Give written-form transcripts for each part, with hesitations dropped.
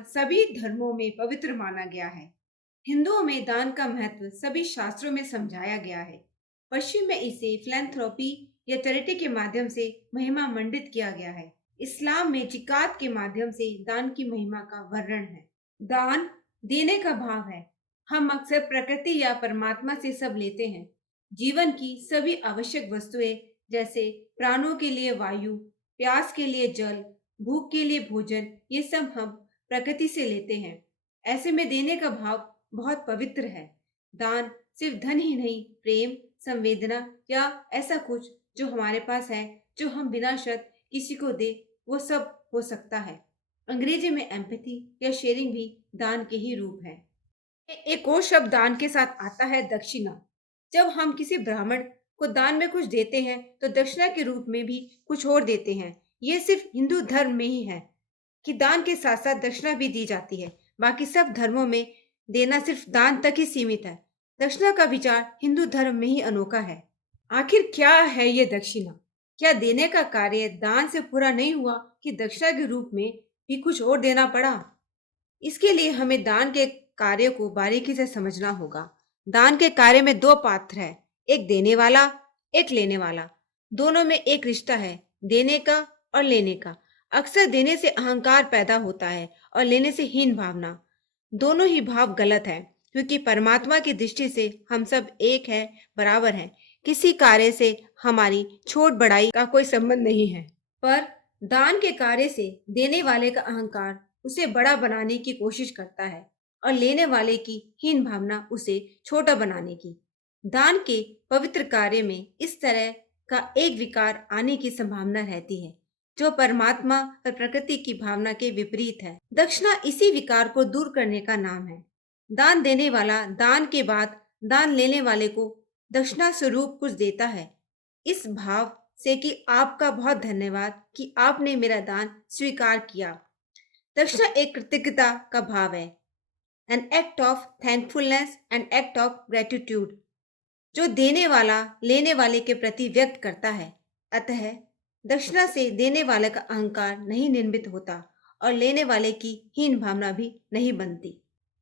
दान सभी धर्मों में पवित्र माना गया है। हिंदुओं में दान का महत्व सभी शास्त्रों में समझाया गया है। पश्चिम में इसे फिलैंथ्रोपी या चैरिटी के माध्यम से महिमा मंडित किया गया है। इस्लाम में जिकात के माध्यम से दान की महिमा का वर्णन है। दान देने का भाव है। हम अक्सर प्रकृति या परमात्मा से सब लेते हैं। जीवन की सभी आवश्यक वस्तुएं जैसे प्राणों के लिए वायु, प्यास के लिए जल, भूख के लिए भोजन, ये सब हम प्रकृति से लेते हैं। ऐसे में देने का भाव बहुत पवित्र है। दान सिर्फ धन ही नहीं, प्रेम, संवेदना या ऐसा कुछ जो हमारे पास है, जो हम बिना शर्त किसी को दे, वो सब हो सकता है। अंग्रेजी में एम्पैथी या शेयरिंग भी दान के ही रूप है। एक और शब्द दान के साथ आता है, दक्षिणा। जब हम किसी ब्राह्मण को दान में कुछ देते हैं तो दक्षिणा के रूप में भी कुछ और देते हैं। ये सिर्फ हिंदू धर्म में ही है कि दान के साथ साथ दक्षिणा भी दी जाती है। बाकी सब धर्मों में देना सिर्फ दान तक ही सीमित है। दक्षिणा का विचार हिंदू धर्म में ही अनोखा है। आखिर क्या है ये दक्षिणा? क्या देने का कार्य दान से पूरा नहीं हुआ कि दक्षिणा के रूप में भी कुछ और देना पड़ा? इसके लिए हमें दान के कार्य को बारीकी से समझना होगा। दान के कार्य में दो पात्र है, एक देने वाला, एक लेने वाला। दोनों में एक रिश्ता है, देने का और लेने का। अक्सर देने से अहंकार पैदा होता है और लेने से हीन भावना। दोनों ही भाव गलत है, क्योंकि परमात्मा की दृष्टि से हम सब एक है, बराबर है। किसी कार्य से हमारी छोट बड़ाई का कोई संबंध नहीं है। पर दान के कार्य से देने वाले का अहंकार उसे बड़ा बनाने की कोशिश करता है और लेने वाले की हीन भावना उसे छोटा बनाने की। दान के पवित्र कार्य में इस तरह का एक विकार आने की संभावना रहती है, जो परमात्मा और प्रकृति की भावना के विपरीत है। दक्षिणा इसी विकार को दूर करने का नाम है। दान देने वाला दान के बाद दान लेने वाले को दक्षिणा स्वरूप कुछ देता है, इस भाव से कि आपका बहुत धन्यवाद कि आपने मेरा दान स्वीकार किया। दक्षिणा एक कृतज्ञता का भाव है, an act of thankfulness and act of gratitude, जो देने वाला लेने वाले के प्रति व्यक्त करता है। अतः दक्षिणा से देने वाले का अहंकार नहीं निर्मित होता और लेने वाले की हीन भावना भी नहीं बनती।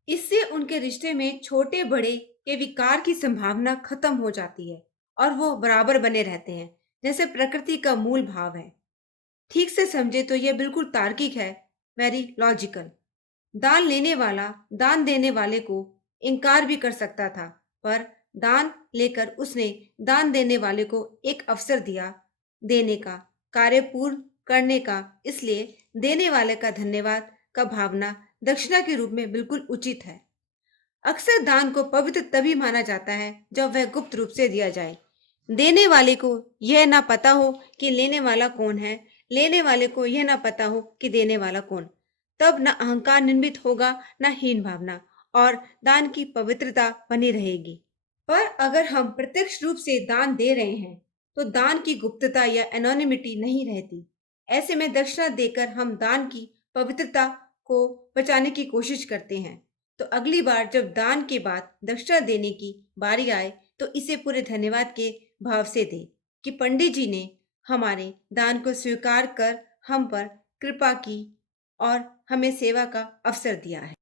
इससे उनके रिश्ते में छोटे बड़े के विकार की संभावना खत्म हो जाती है और वो बराबर बने रहते हैं, जैसे प्रकृति का मूल भाव है। ठीक से समझे तो यह बिल्कुल तार्किक है, वेरी लॉजिकल। दान लेने वाला दान देने वाले को इनकार भी कर सकता था, पर दान लेकर उसने दान देने वाले को एक अवसर दिया देने का, कार्य पूर्ण करने का। इसलिए देने वाले का धन्यवाद का भावना दक्षिणा के रूप में बिल्कुल उचित है। अक्सर दान को पवित्र तभी माना जाता है जब वह गुप्त रूप से दिया जाए। देने वाले को यह ना पता हो कि लेने वाला कौन है, लेने वाले को यह ना पता हो कि देने वाला कौन। तब न अहंकार निर्मित होगा, न हीन भावना, और दान की पवित्रता बनी रहेगी। पर अगर हम प्रत्यक्ष रूप से दान दे रहे हैं तो दान की गुप्तता या एनोनिमिटी नहीं रहती। ऐसे में दक्षिणा देकर हम दान की पवित्रता को बचाने की कोशिश करते हैं। तो अगली बार जब दान के बाद दक्षिणा देने की बारी आए तो इसे पूरे धन्यवाद के भाव से दे कि पंडित जी ने हमारे दान को स्वीकार कर हम पर कृपा की और हमें सेवा का अवसर दिया है।